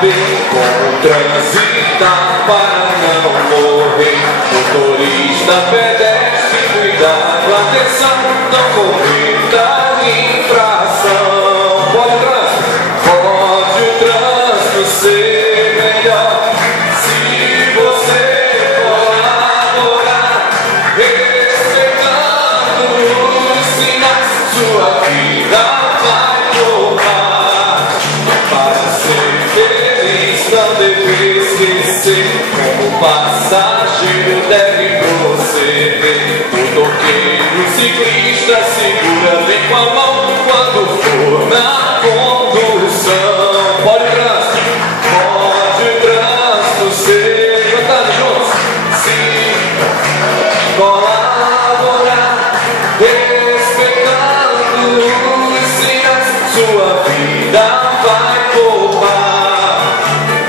saber como transitar para não morrer. Motorista, pedestre, cuidado, atenção, não cometa infração. Pode o trânsito ser melhor se você colaborar, respeitando os sinais, sua vida vai poupar. Para ser feliz não deve esquecer como passageiro deve proceder. O toqueiro ciclista segura bem com a mão quando for na condução. Pode o trânsito ser, cantando juntos, sim, colaborar, respeitando os sinais, sua vida vai poupar.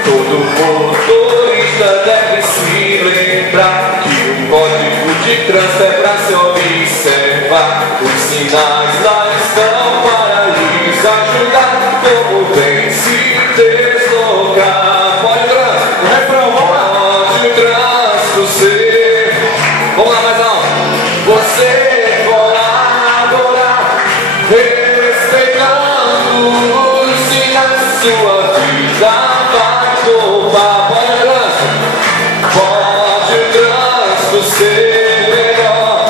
Todo motorista deve se lembrar que o código de trânsito é pra se observar. Os sinais lá estão para lhes ajudar como bem se deslocar. Pode o trânsito, o refrão, vamos lá. Pode o trânsito ser, vamos lá mais alto. Você colaborar, respeitando os sinais, sua vida vai poupar. Pode o trânsito ser melhor,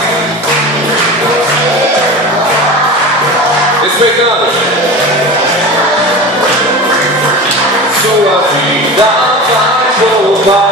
respeitando, sua vida vai poupar.